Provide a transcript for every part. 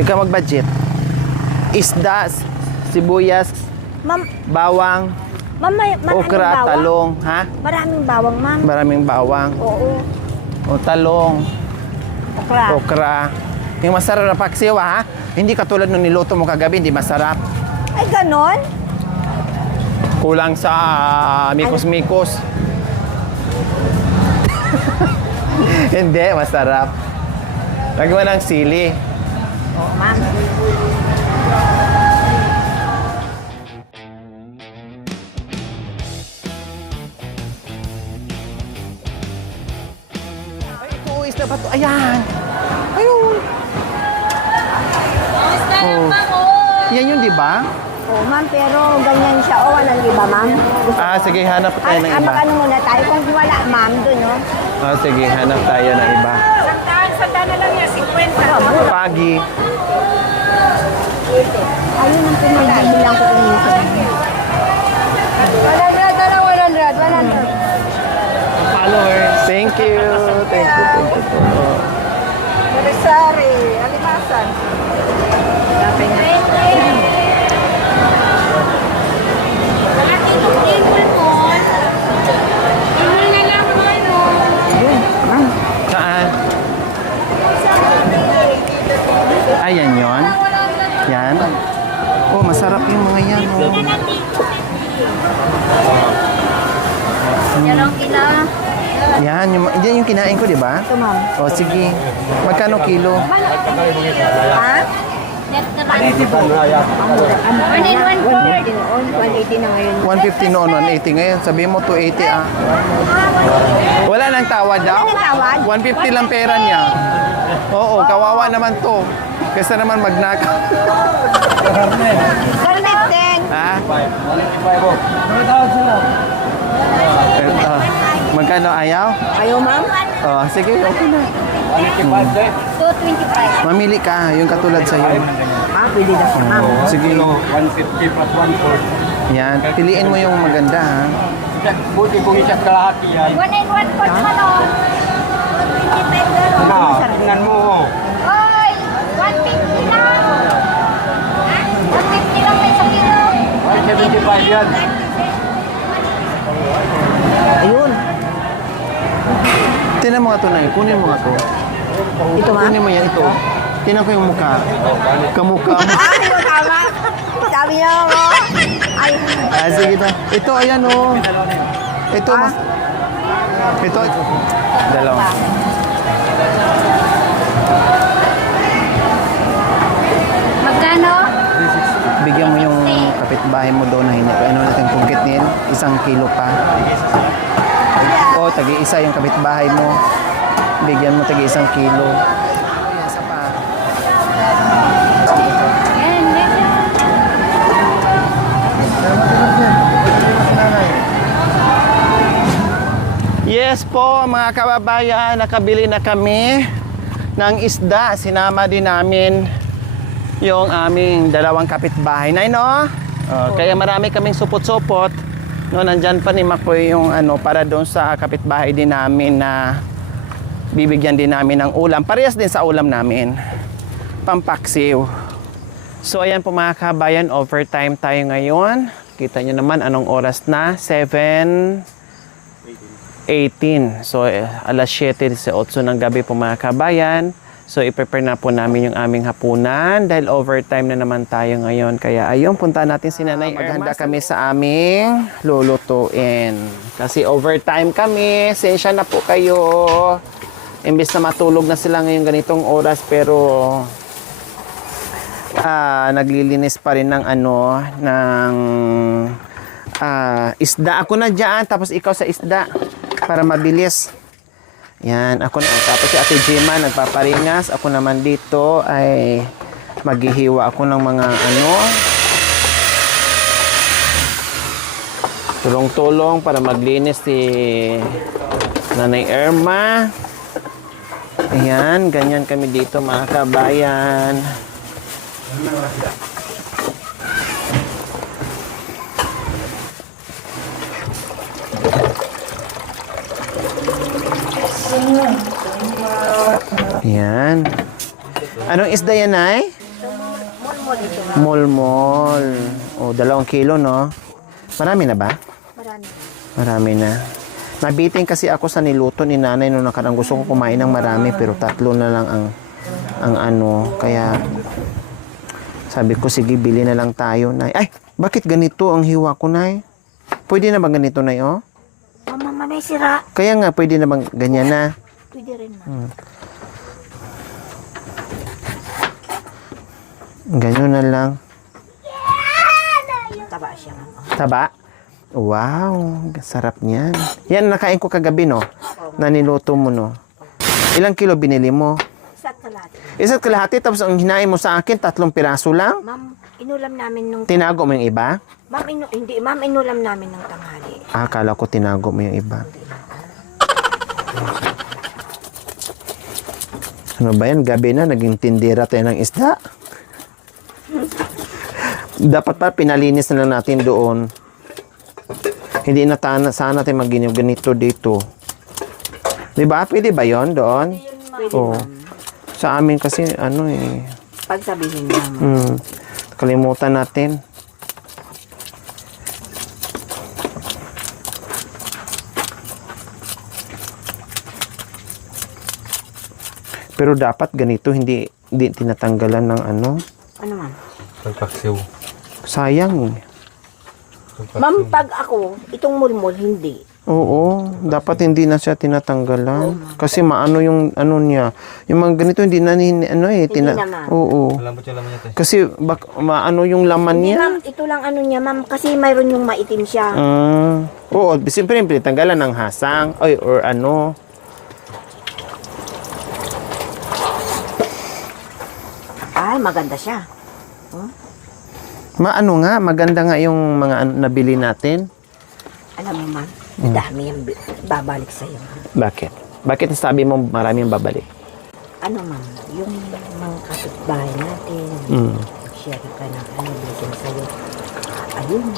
Ikaw mag-budget. Isda, sibuyas, Ma'am, bawang, okra, anong bawang? talong, ha? Maraming bawang, ma'am. Maraming bawang. Oo. O talong, Okra. okra. Yung masarap na paksiw, ha? Hindi katulad nung niluto mo kagabi, hindi masarap. Ay, ganon? Kulang sa mikos-mikos. Hindi, masarap. Lagyan mo ng sili. Oo, ma'am. Ay, ito, isda ba ito? Ayan. Ayun. Yan yun, di ba? Oo, ma'am, pero ganyan siya. O, walang iba, ma'am. Sige, hanap tayo ng iba. Ano muna tayo? Kung wala, ma'am, dun, no? Sige, hanap tayo ng iba. Sandaan na lang niya, 50. Pagi. Ayun ang pinibilang ko kuminsan. 100 na lang, 100. Followers. Thank you. Thank you. Thank you po. Sorry, alimasan. Sabi nga. Saan? Ayan yon. Yan. Oh, masarap yung mga yan. Oh. Yan, yung kinain ko, di ba? Ito, ma'am. O, sige. Magkano kilo? Ha? 180 noon, 180 na ngayon. 150 noon, 180 ngayon. Sabi mo, 280 ah. Wala nang tawad daw? Wala nang tawad? 150 lang pera niya. Oo, kawawa naman to. Kesa naman magnakaw. 115. Ha? Magkano ayaw? Ayaw, ma'am? Oh, sige, okay na. 225. Mamili ka, yung katulad sa'yo. Ah, pwede na siya, ma'am. Oh, sige. 150 plus 140. Yan, piliin mo yung maganda ha. Buti kung isa't kalahati yan. 181 po naman o. 225 gano'n. Tingnan mo. Hoy! 150 lang! 150 lang may sa kilo. 175 yan. Ayun. Tinan mo nga ito na yun. Kunin mo nga ito. Ito, ma'am? Kunin mo yan ito. Tinan ko yung mukha. Kamukha mo. Ah, yung tama. Sabi niya ako. Ay, Sige ito. Ito, ayan o. Ito, mas... Ito. Dalawa. Magkano? Bigyan mo yung kapitbahay mo doon na hindi. Ano natin kungkit niyan? 1 kilo pa. O, tagi-isa yung kapitbahay mo. Bigyan mo tagi-1 kilo. Isa pa. Yes po, mga kababayan, nakabili na kami ng isda. Sinama din namin yung aming dalawang kapitbahay na no? Kaya marami kaming supot-supot. No, nandyan pa ni Makoy yung para doon sa kapitbahay din namin na bibigyan din namin ng ulam. Parehas din sa ulam namin. Pampaksiw. So ayan po mga kabayan, overtime tayo ngayon. Kita nyo naman anong oras na? 7:18. So alas 7 sa 8 ng gabi po mga kabayan. So i-prepare na po namin yung aming hapunan dahil overtime na naman tayo ngayon. Kaya ayun, punta natin si Nanay Irma. Maghanda kami sa aming lulutuin. Kasi overtime kami. Sensya na po kayo. Imbes na matulog na sila ngayong ganitong oras pero naglilinis pa rin ng isda. Ako na dyan, tapos ikaw sa isda para mabilis. Yan, ako na. Tapos si Ate Gemma nagpaparingas. Ako naman dito ay maghihiwa ako ng mga tulong-tulong para maglinis si Nanay Irma. Ayan, ganyan kami dito mga kabayan. Yan. Anong isda yan, Nay? Mulmul ito. Mulmol. O, 2 kilo, no? Marami na ba? Marami. Marami na. Nabitin kasi ako sa niluto ni nanay nung nakarang. Gusto ko kumain ng marami pero 3 na lang ang ano. Kaya sabi ko, sige, bili na lang tayo, nay. Ay, bakit ganito ang hiwa ko, nay? Pwede na ba ganito, nay, oh? Mama, may sira. Kaya nga, pwede na bang ganyan na? Pwede rin, ma. Ganyan na lang. Taba siya, mama. Taba? Wow, sarap niyan. Yan, nakain ko kagabi, no? Na niluto mo, no? Ilang kilo binili mo? Isa't kalahati. Isa't kalahati, tapos ang hinain mo sa akin, 3 piraso lang? Ma'am, inulam namin nung... Tinago mo yung iba? Ma'am, hindi. Ma'am, inulam namin ng tanghali. Ah, akala ko tinago mo yung iba. Ano ba yan? Gabi na, naging tindera tayo ng isda. Dapat pa pinalinis na lang natin doon. Hindi na sana tayo ganito dito. Diba? Pwede ba yon doon? Pwede, Oo. ma'am. Sa amin kasi, ano eh. Pagsabihin niya, ma'am. Kalimutan natin. Pero dapat ganito, hindi tinatanggalan ng ano. Ano, ma'am? Pagpaksiw. Sayang. Ma'am, pag ako, itong mulmul, hindi. Oo, dapat hindi na siya tinatanggalan. Kasi maano yung ano niya. Yung mga ganito hindi na naman. Oo. Malambot yung laman niya, te. Kasi maano yung laman Hindi, niya. ma'am, ito lang ano niya, ma'am, kasi mayroon yung maitim siya. Oo, siyempre tanggalan ng hasang or ano. Ay, maganda siya. Maano nga, maganda nga yung mga nabili natin. Alam mo, ma'am, madami yung babalik sa'yo. Bakit? Bakit sabi mo maraming babalik? Ano, ma'am, yung mga kapitbahay natin, share ka ng ano, bitin sa'yo. Ayun,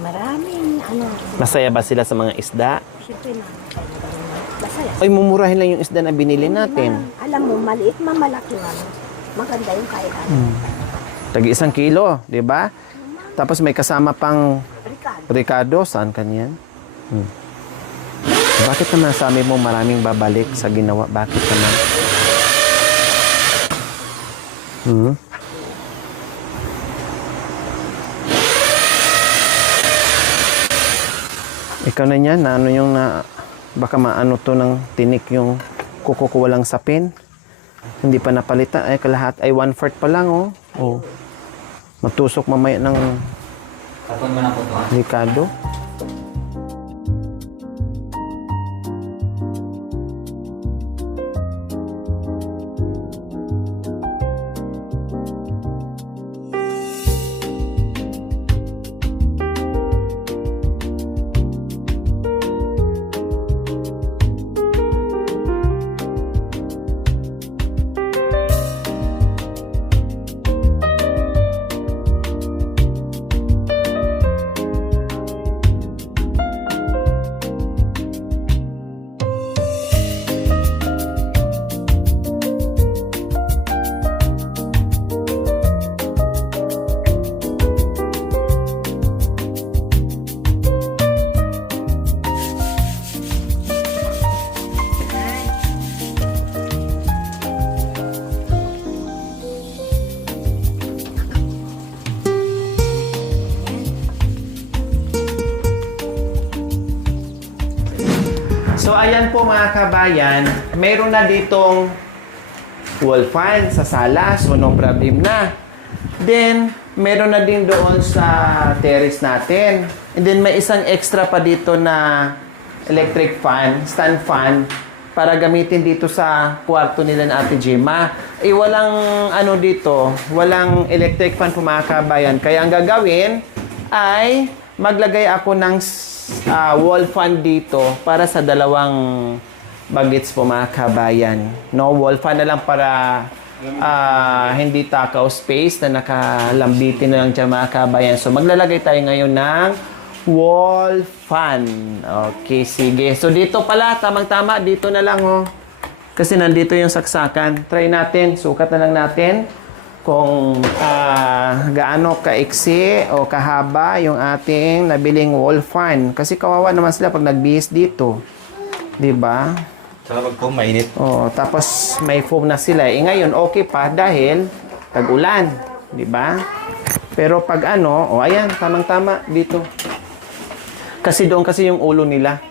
maraming, ano. Masaya ba sila sa mga isda? Siyempre, ma'am, masaya. Ay, mumurahin lang yung isda na binili natin. Ma'am, alam mo, maliit, malaki, ma'am. Maganda yung kailan. Tagi 1 kilo, di ba? Tapos may kasama pang Ricardo. Ricardo, saan kanyan? Bakit naman sabi mo maraming babalik sa ginawa? Bakit naman? Ikaw na yan, na ano yung baka maano to ng tinik yung kuko ko walang sapin. Hindi pa napalitan. Ay, kalahat. Ay, 1/4 pa lang, oh. Oh. Matusok mamaya ng Ricardo. So ayan po mga kabayan, mayroon na ditong wall fan sa sala, so no problem na. Then, meron na din doon sa terrace natin. And then may isang extra pa dito na electric fan, stand fan, para gamitin dito sa kwarto nila na Ate Gemma. Eh walang ano dito, walang electric fan po mga kabayan. Kaya ang gagawin ay maglagay ako ng wall fan dito para sa 2 bagets po mga kabayan. No, wall fan na lang para hindi takaw space na nakalambitin na lang dyan mga kabayan. So maglalagay tayo ngayon ng wall fan. Okay, sige. So dito pala, tamang-tama, dito na lang oh. Kasi nandito yung saksakan. Try natin, sukat na lang natin. kung gaano kaiksi o kahaba yung ating nabiling wall fan. Kasi kawawa naman sila pag nagbihis dito. 'Di ba? Saka pag po mainit. Oh, tapos may foam na sila. Ngayon okay pa dahil tag-ulan, 'di ba? Pero pag ayan, tamang-tama dito. Kasi doon kasi yung ulo nila.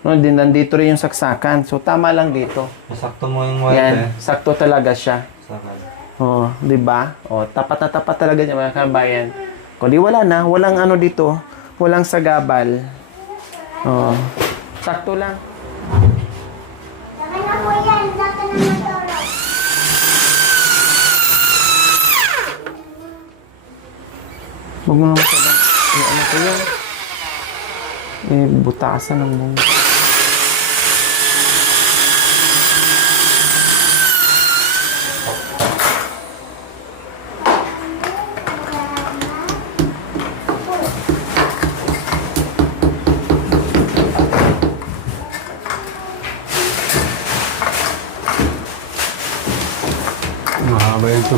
No, din nandito rin yung saksakan. So tama lang dito. Masakto mo yung wire Yan, eh. sakto talaga siya. Saka. Oh, 'di ba? Oh, tapat na tapat talaga niya mga kabayan. Kundi wala na, walang dito, walang sagabal. Oh, sakto lang. Saka na po yan, saka na matoro. Huwag mo naman sabang. Ko yan? Butasan ng bunga. Mahaba yun to.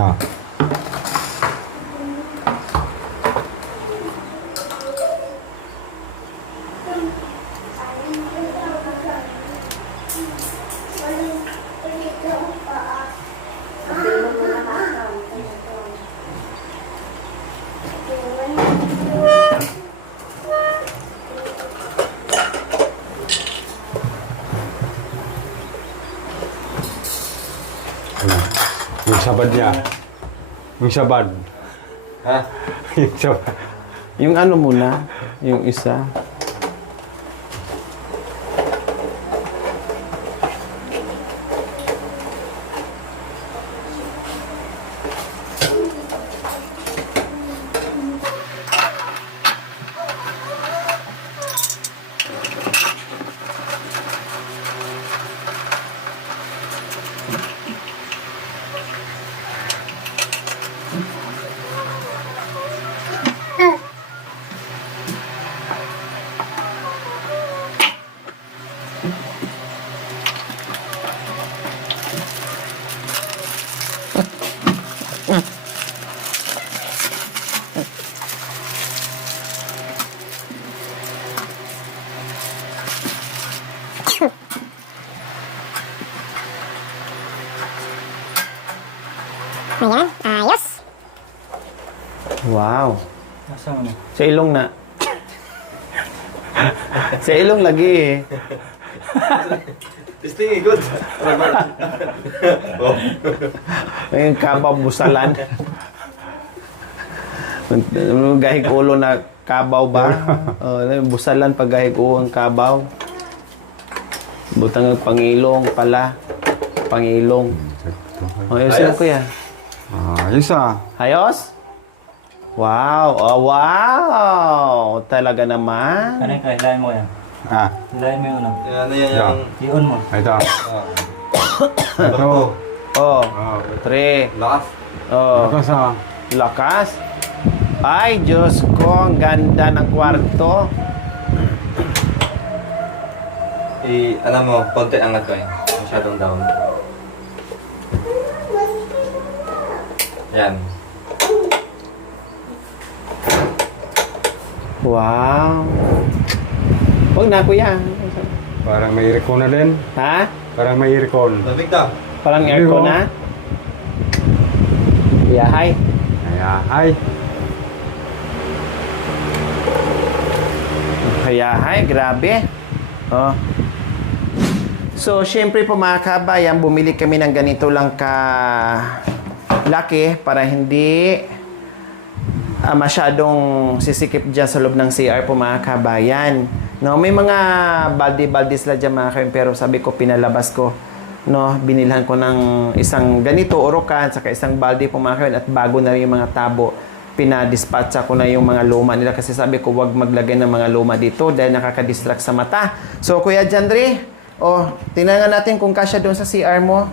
Ah. Yung sabad niya. Yung sabad. Ha? Yung sabad. Yung muna, yung isa. Ayan, ayos. Wow. Nasa mo? Sa ilong na. Sa ilong lagi eh. Testing good. Yung kabaw busalan. Gahig ulo na kabaw ba? Busalan pag gahig ulo ang kabaw. Butang ang pangilong pala. Pangilong. Ayos yan kuya. Ayos ah. Ayos? Wow! Oh, wow! Talaga naman. Ano yung kailangan mo yan? Ah. Hilahin mo yung ano. Ano yan yung... I-on mo. Ito. Ito. Oh, Oh. 3. Lakas. Oh, Ito sa... lakas. Ay, Diyos ko, ang ganda ng kwarto. Alam mo, konti angat ko yan. Masyadong down. Yan. Wow! Huwag na, kuya. Parang may aircon na din. Ha? Parang may aircon. Lamig daw. Parang aircon na? Yahay. Kaya, ay. Yahay, grabe. Oh. So, syempre po mga kabayan, bumili kami ng ganito lang ka laki para hindi masyadong sisikip dyan sa loob ng CR po mga kabayan. No, may mga balde-balde sila dyan mga kabayan, pero sabi ko pinalabas ko. No, binilhan ko ng isang ganito urukan saka isang balde po mga kabayan at bago na rin yung mga tabo. Pinadispatcha ko na yung mga luma nila kasi sabi ko wag maglagay ng mga luma dito dahil nakaka-distract sa mata. So Kuya Jandre, tingnan natin kung kasya doon sa CR mo.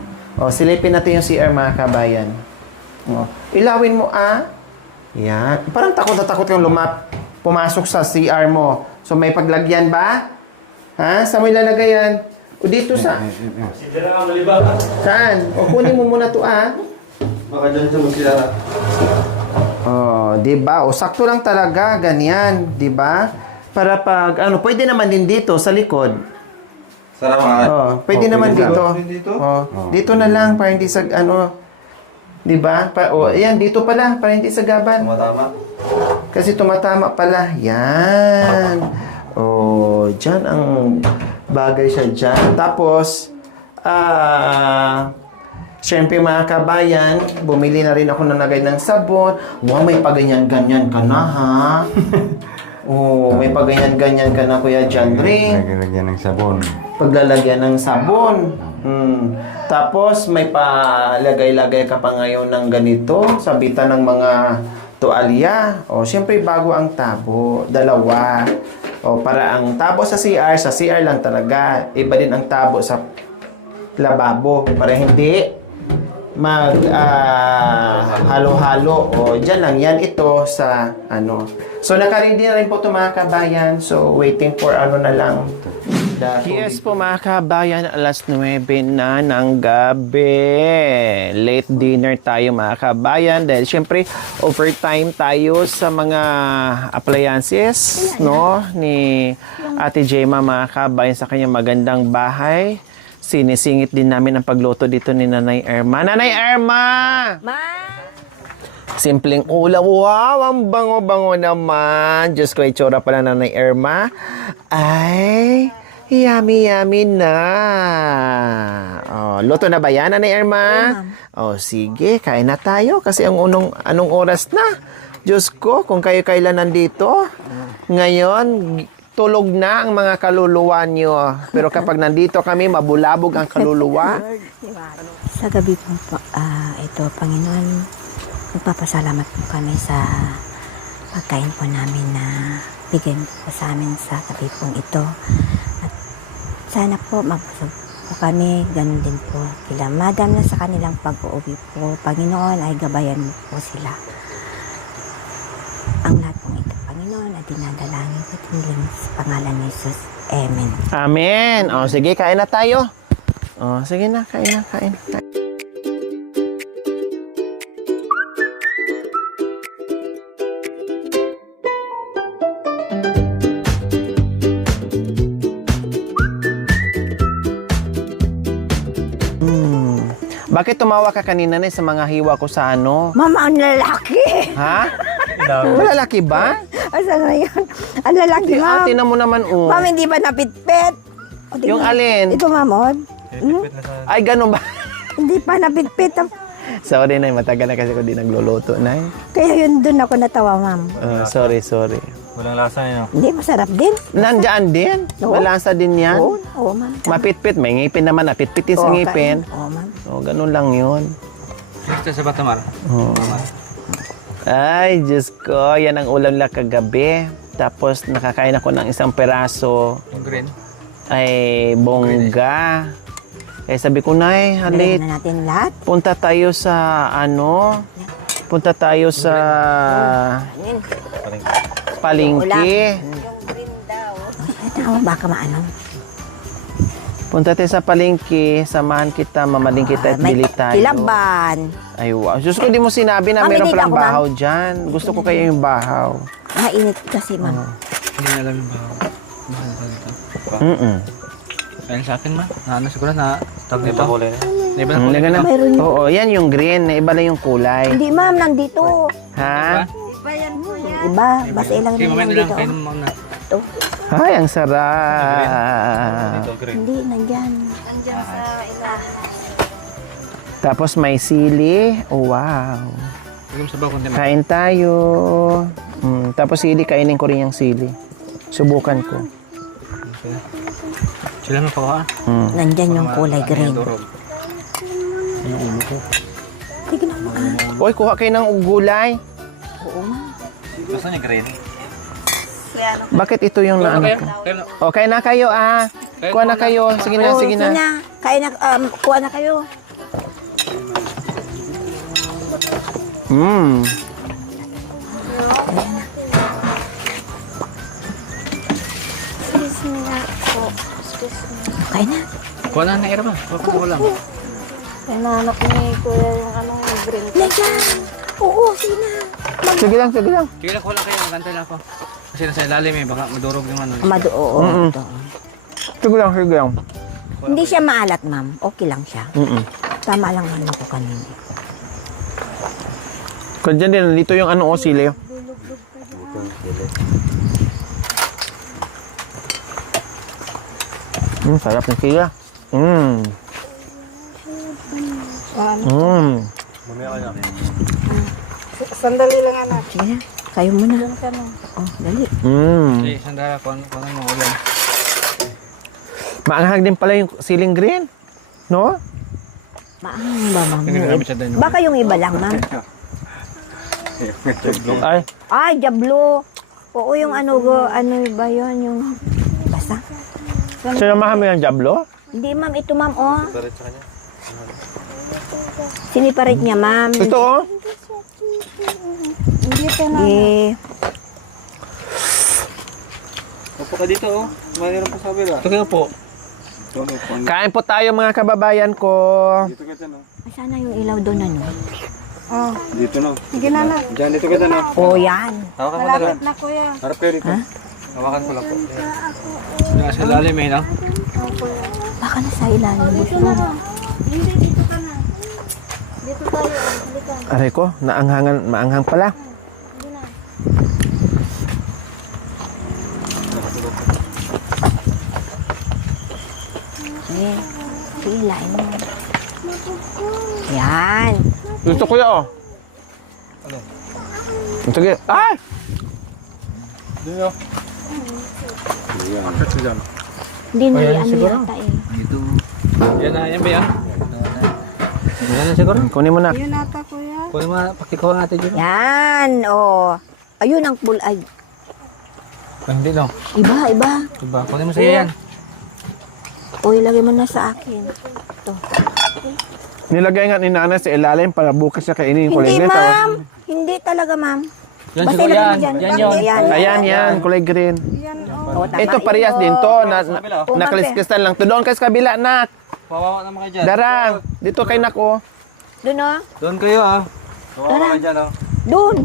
Silipin natin yung CR mga kabayan. Ilawin mo Yan. Parang takot na takot kang pumasok sa CR mo. So may paglagyan ba? Ha? Saan mo ilalagay yan? O dito sa... Saan? O kunin mo muna to Baka dyan sa magsilara. Oh, 'di ba? O sakto lang talaga ganyan, 'di ba? Para pag pwede naman din dito sa likod. Sarap mga. Oh, pwede naman pwede dito. din dito? Oh, dito na lang para hindi sa 'di ba? Ayan dito pala para hindi sa gaban. Tama. Kasi tumatama pala. Yan. Oh, diyan ang bagay siya diyan. Tapos siyempre mga kabayan, bumili na rin ako ng lagay ng sabon. Wow, may paganyan-ganyan ka na ha. Oh, may paganyan-ganyan ka na Kuya John Ray. Naglagyan ng sabon. Paglalagyan ng sabon. Tapos may palagay-lagay ka pa ngayon ng ganito, sabitan ng mga tuwalya. O, siyempre bago ang tabo, dalawa. O, para ang tabo sa CR lang talaga. Iba din ang tabo sa lababo para hindi halo-halo. O, dyan lang yan ito sa So, nakaready na rin po ito mga kabayan. So, waiting for na lang. Yes po mga kabayan, alas 9 na ng gabi. Late dinner tayo mga kabayan dahil syempre overtime tayo sa mga appliances ni Ate Gemma mga kabayan sa kanyang magandang bahay. Sinisingit din namin ang pagluto dito ni Nanay Irma. Nanay Irma! Ma! Simpleng ulam. Wow, ang bango-bango naman. Diyos ko, itsura pala Nanay Irma. Ay, yummy na. Oh, luto na ba yan, Nanay Irma? Oh, sige, kain na tayo kasi anong oras na? Diyos ko, kung kayo kailan nandito. Ngayon, tulog na ang mga kaluluwa nyo. Pero kapag nandito kami, mabulabog ang kaluluwa. Sa gabi po, ito, Panginoon, magpapasalamat po kami sa pagkain po namin na bigay mo po sa amin sa gabi pong ito. At sana po mabusog po kami, ganun din po sila. Madam na sa kanilang pag-uuwi po, Panginoon, ay gabayan mo po sila. Ang lahat pong ito, Panginoon, at dinadalangin ko din sa pangalan ni Jesus. Amen. Amen. O, sige, kain na tayo. O, sige na, kain na. Bakit tumawa ka kanina sa mga hiwa ko sa Mama, ang lalaki! Ha? Wala lalaki ba? Asan na yun? Ang lalaki, ma'am. Tinan mo naman, Ma'am, hindi ba napitpit? O, Yung alin? Ito, mamod. Ay, ganun ba? Hindi pa napitpit. Sorry, Nay. Matagal na kasi ko di nagluluto, Nay. Kaya yun doon ako natawa, ma'am. Sorry. Walang lasa yun. Hindi, masarap din. Nandyan din? Oo. Malasa din yan? Oo, ma'am. Mapitpit. May ngipin naman. Napitpitin sa ngipin. Oo, ma'am. O, ganun lang yun. Gusto sa Batamar. Ay, Diyos ko. Yan ang ulam nila kagabi. Tapos, nakakain ako ng isang peraso. Yung green. Ay, bongga. Eh, sabi ko, Nay, halit. Nalagyan na natin lahat. Punta tayo sa palengke. Baka maano. Punta tayo sa palengke, samahan kita, mamaling kita at bili tayo. Kilaban. Ay, wow. Diyos ko, di mo sinabi na meron Mamili palang ako, ma'am. bahaw dyan. Gusto ko kayo yung bahaw. Mainit kasi, ma'am. Hindi na alam yung bahal. Mahal ba dito? Ayun sa akin, ma. Siguro na tawag nito. Iba na kulay nito. Mayroon yun. Oo, yan yung green. Iba na yung kulay. Hindi, ma'am, nandito. Ha? Iba, basta ilang Okay, rin mamaya na nandito. lang kayo muna. Ito. Ay, ang sarap. Hindi, nandyan. Tapos may sili. Oh, wow. Huwag mo sabaw kundi. Kain tayo. Tapos sili, kainin ko rin yung sili. Subukan ko. Sila mo pa Nandyan yung kulay green. Tignan mo, Uy, kuha kayo ng gulay. Oo, ma'am. Gusto niya green? Bakit ito yung naano ko? Okay na kayo, Kuha na kayo. Sige na, Oo, sige na. Kain na, kuha na kayo. Kain na. Kuha na na ba? Kuha lang. Inaanok ni Kuya yung green. Lagyan. Oo, sina. Sige lang, sige lang. Sige lang, kuha lang kayo. Magantay lang ako. Kasi nasa ilalim eh. Baka madurog yung ano. Oo. Ito. Sige lang, sige lang. Hindi siya maalat, ma'am. Okay lang siya. Tama lang ano ko kanina. Kaya dyan din, dito yung ano, sili. Sarap ng sila. Sandali lang anak. Sige na. Kayo muna. Oh, dali. Sige, sandara. Kuha na mo ulam. Maanghang din pala yung siling green. No? Maangang ba, ma'am? Nagkagamit siya din. Baka yung iba lang, ma'am. Ay, Ay, jablo. Oo, yung ano ba yun? Yung... Basta. sinamahan mo yung jablo? Hindi, ma'am. Ito, ma'am, oh. Siniparit niya, ma'am. Ito, oh. Eh, Upo ka dito, oh. Mayroon pa sabi ba? Ito kayo po. Kain po tayo mga kababayan ko. Dito ka dyan, oh. sana yung ilaw doon, ano? Dito, no. Sige na anak. Dyan, dito ka dyan, oh. Oh, yan. Hawakan ko na lang. Malapit na kuya. Harap kayo dito. Hawakan ko lang po. Nasa ilalim eh, no? Baka nasa ilalim. Gusto mo. Hindi, dito ka na. Dito tayo. Halika. Aray ko, maanghang pala. Hindi na. Sige. Sige, lain mo. Yan. Dito kuya, oh. Sige. Ay! Hindi na ano yata eh. Dito. Yan na, yan ba yan? Yan na siguro. Kunin mo na. Yun ata kuya. Kunin mo, pakikuha natin dito. Yan, oh. Ayun ang pool. Ay, Hindi, no? iba. Diba? Kunin mo sa'yo yan. O, ilagay mo na sa akin. Ito. Nilagay nga ni Nana sa ilalim para bukas siya kainin yung kulay Hindi, green. ma'am. Hindi talaga, ma'am. Yan Basta siguro ilagay yan. mo dyan. Yan yun. Yan. Ayan, kulay green. Yan oh. O, tama. Ito parehas din to. Oh, Nakaliskistan lang. To doon kayo sa kabila, nak. Pawawa naman kayo dyan. Darang. Dito kay nak, oh. Doon, oh. Doon kayo, ah. Pawawa kayo dyan, oh. Doon.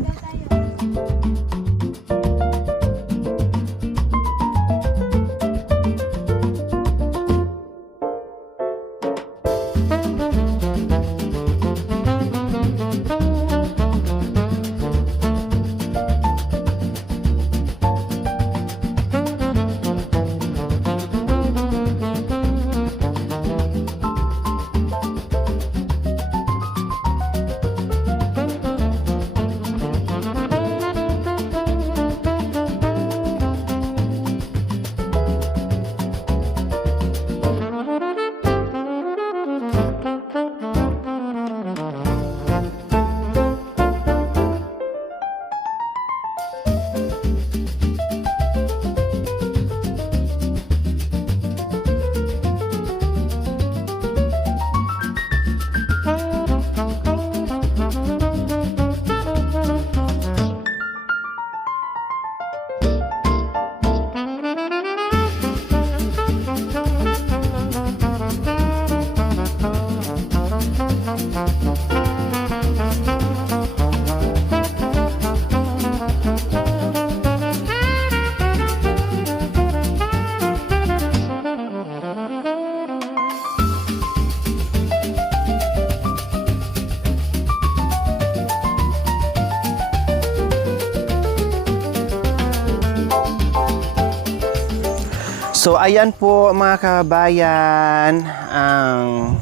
So ayan po mga kabayan, ang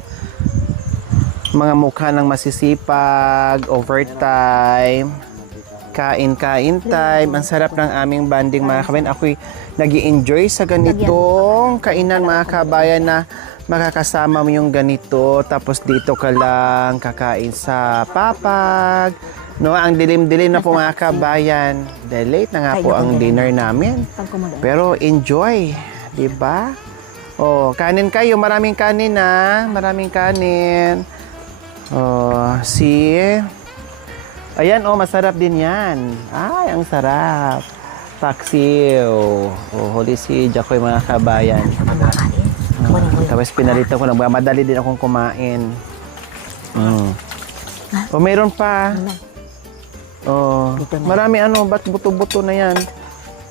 mga mukha ng masisipag, overtime, kain-kain time. Ang sarap ng aming banding mga kabayan. Ako'y nag-i-enjoy sa ganitong kainan mga kabayan na makakasama mo yung ganito. Tapos dito ka lang kakain sa papag. No, ang dilim-dilim na po mga kabayan. Dahil late na nga po ang dinner namin. Pero enjoy. Diba? Oh, kanin kayo. Maraming kanin na. Maraming kanin. Oh, see? Ayan, oh, masarap din yan. Ay, ang sarap. Paksiw. Oh, huli si Jacoy mga kabayan. Kumakain. Tapos pinalitan ko, nagmamadali din akong kumain. O, meron pa. Oh, Dito na. marami ba't buto-buto na yan?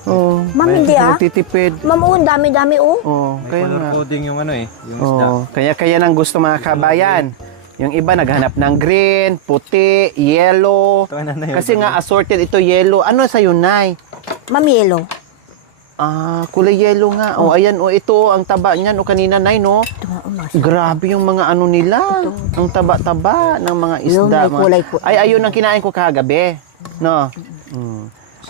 Oh, Ma'am, hindi nagtitipid. Ma'am, ang dami-dami oh. Oh, kaya nga. coding yung yung isda. Oh, kaya nang gusto mga kabayan. Yung iba naghanap ng green, puti, yellow. Ito, nanay, Kasi nga assorted ito yellow. Ano sa'yo, Nay? Ma'am, yellow. Kulay yellow nga. Oh, ayan, ito ang taba niyan. Kanina, Nay, no? Ito nga, umas. Grabe yung mga ano nila. Ang taba-taba ng mga isda. Yung may kulay po. Ay, ayun ang kinain ko kagabi. No?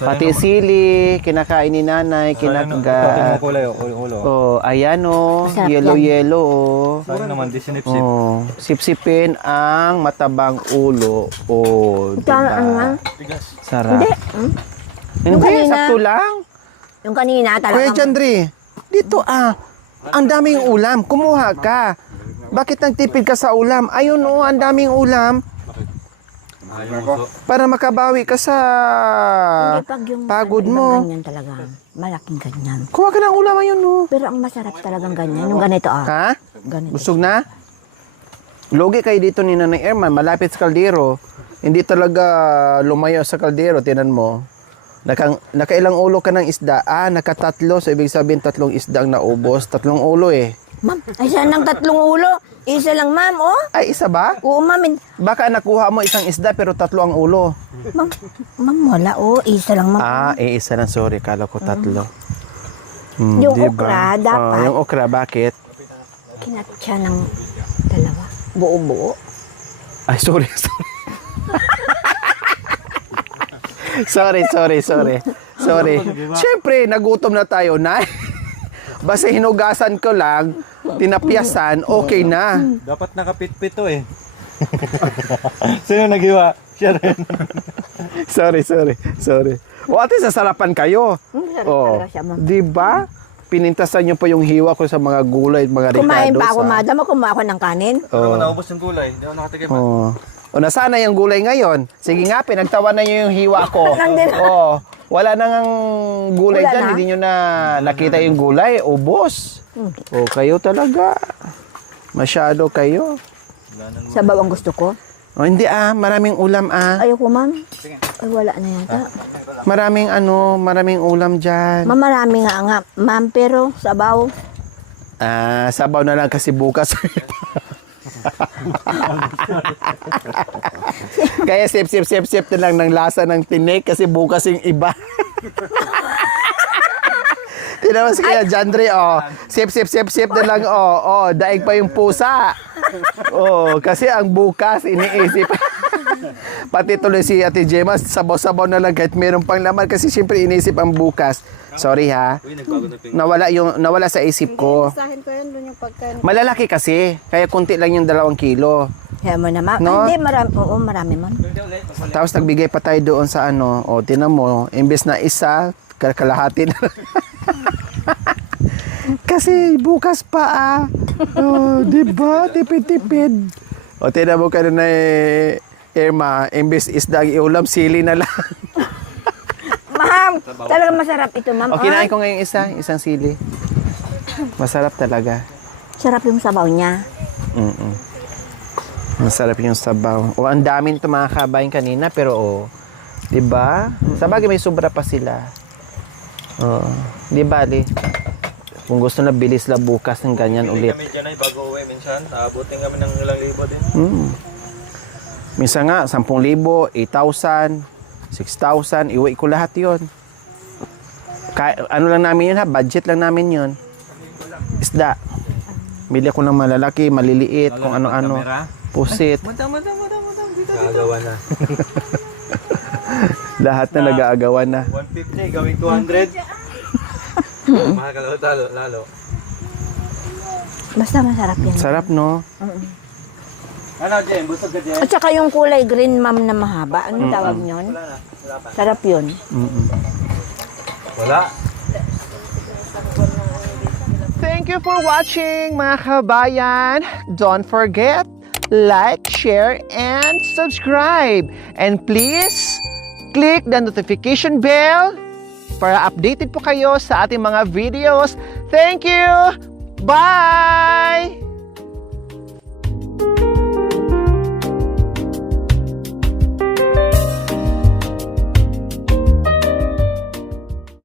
Pati sili, kinakain ni nanay, kinaga. kulay, ulo. Oh, ayan Masarap yellow yan. yellow oh. Sayang naman, di sinipsip. Oh, sipsipin ang matabang ulo. Oh, Ito ang ano, ma'am? diba? Sarap. Hindi. Hindi, Yung kanina. sakto lang. Yung kanina Kuya talaga. Chandri, dito ang daming ulam. Kumuha ka. Bakit nagtipid ka sa ulam? Ayun ang daming ulam. Para makabawi ka sa Hindi, pag yung pagod ibang mo. ganyan talaga. Malaking ganyan. Kuha ka ng ulam ayun Pero ang masarap talagang ganyan. Yung ganito Ha? Ganito. Busog na? Logi kayo dito ni Nanay Erman, malapit sa kaldero. Hindi talaga lumayo sa kaldero, tinan mo. Nakailang ulo ka ng isda? Nakatatlo. So, ibig sabihin, 3 isda ang naubos. 3 ulo eh. Ma'am, ay saan ng 3 ulo? Isa lang, ma'am, oh. Ay, isa ba? Oo, ma'am. Baka nakuha mo isang isda pero 3 ang ulo. Ma'am, wala, oh. Isa lang, ma'am. Isa lang. Sorry. Kala ko 3. Yung okra, dapat. Yung okra, bakit? Kinat siya ng dalawa. Buo-buo. Ay, sorry. Sorry. Siyempre, nagutom na tayo, Nay. Basta hinugasan ko lang, tinapyasan, okay na. Dapat nakapit-pit to eh. Sino naghiwa? Siya rin. Sorry. O ate, sasarapan kayo. Masarap Oh, talaga siya, ma'am. di ba? Pinintasan niyo pa yung hiwa ko sa mga gulay at mga ricados. Kumain pa ako, madam. Kumuha ako ng kanin. Pero naubos yung gulay. Hindi ako nakatikim. Oh. O nasana yung gulay ngayon? Sige nga, pinagtawa na niyo yung hiwa ko. Oh, wala nang gulay Wala dyan. na? Hindi niyo na nakita yung gulay. Ubos. O kayo talaga. Masyado kayo. Sabaw ang gusto ko. O hindi maraming ulam Ayoko, ma'am. Ay, wala na yata. Maraming ulam dyan. Ma'am, marami nga, ma'am. Pero, sabaw. Sabaw na lang kasi bukas. Kaya sip na lang ng lasa ng tinik kasi bukas yung iba. Tinaman si Kuya Jandre, sip na lang, daig pa yung pusa. Kasi ang bukas, iniisip. Pati tuloy si Ate Gemma, sabaw-sabaw na lang kahit meron pang laman kasi siyempre iniisip ang bukas. Sorry ha. Nawala sa isip ko. Malalaki kasi, kaya kunti lang yung 2 kilo. Kaya mo na, ma'am. No? Hindi, marami. Oo, marami, ma'am. Tapos nagbigay pa tayo doon sa tinan mo, imbes na isa, kalahati na. Kasi bukas pa di ba? Tipid-tipid. Tinan mo ka na Irma, imbes isda ang iulam, sili na lang. Ma'am, talagang masarap ito, ma'am. Kinain ko ngayon isang sili. Masarap talaga. Sarap yung sabaw niya. Masarap yung sabaw. Ang dami nito mga kabayan kanina, pero di ba? Sabagay may sobra pa sila. Di bali. Kung gusto na bilis la bukas ng ganyan ulit. Kami dyan ay bago uwi minsan. Abutin kami ng ilang libo din. Minsan nga, 10,000, 8,000, 6,000, iuwi ko lahat yon. Ano lang namin yun budget lang namin yun. Isda. Bili ako ng malalaki, maliliit, kung ano-ano. Pusit. Madam. Gagawa na. Lahat na nag-aagawan na. 150, gawing 200. Mahal ka lalo. Basta masarap yan. Sarap, no? Ano, Jen? Busog ka, Jen? At saka yung kulay green, ma'am, na mahaba. Anong tawag yun? Sarap yun. Wala. Thank you for watching, mga kabayan. Don't forget, like, share, and subscribe. And please, click the notification bell para updated po kayo sa ating mga videos. Thank you! Bye!